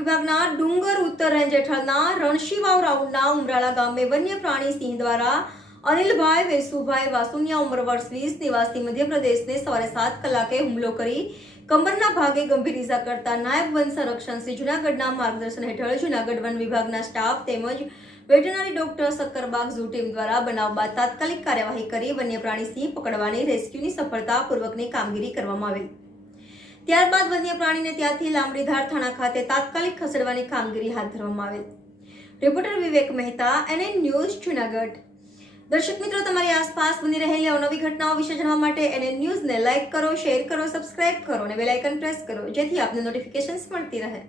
વિભાગના ડુંગર ઉત્તર રેન્જ હેઠળના રણશીવાવ રાઉન્ડના ઉમરાળા ગામે વન્ય પ્રાણી સિંહ દ્વારા અનિલભાઈ વેસુભાઈ વાસુનિયા ઉંમર વર્ષ 20 નિવાસી મધ્યપ્રદેશને સવારે 7 કલાકે હુમલો કરી કમરના ભાગે ગંભીર ઈજા કરતા નાયબ વન સંરક્ષણ શ્રી જૂનાગઢના માર્ગદર્શન હેઠળ જૂનાગઢ વન વિભાગના સ્ટાફ તેમજ veterinary doctor Sakkarbaug zoo team દ્વારા બનાવ બાદ તાત્કાલિક કાર્યવાહી કરી વન્ય પ્રાણી સિંહ પકડવાની રેસ્ક્યુની સફળતાપૂર્વકની કામગીરી કરવામાં આવી। ત્યારબાદ વન્ય પ્રાણીને ત્યાંથી લાંબડીધાર થાણા ખાતે તાત્કાલિક ખસેડવાની કામગીરી હાથ ધરવામાં આવેલ। રિપોર્ટર વિવેક મહેતા, NN ન્યૂઝ, જૂનાગઢ। દર્શક મિત્રો, તમારી આસપાસ બની રહેલી અવનવી ઘટનાઓ વિશે જાણવા માટે NN ન્યૂઝને લાઇક કરો, શેર કરો, સબસ્ક્રાઇબ કરો અને બેલ આઇકન પ્રેસ કરો, જેથી આપને નોટિફિકેશન્સ મળતી રહે।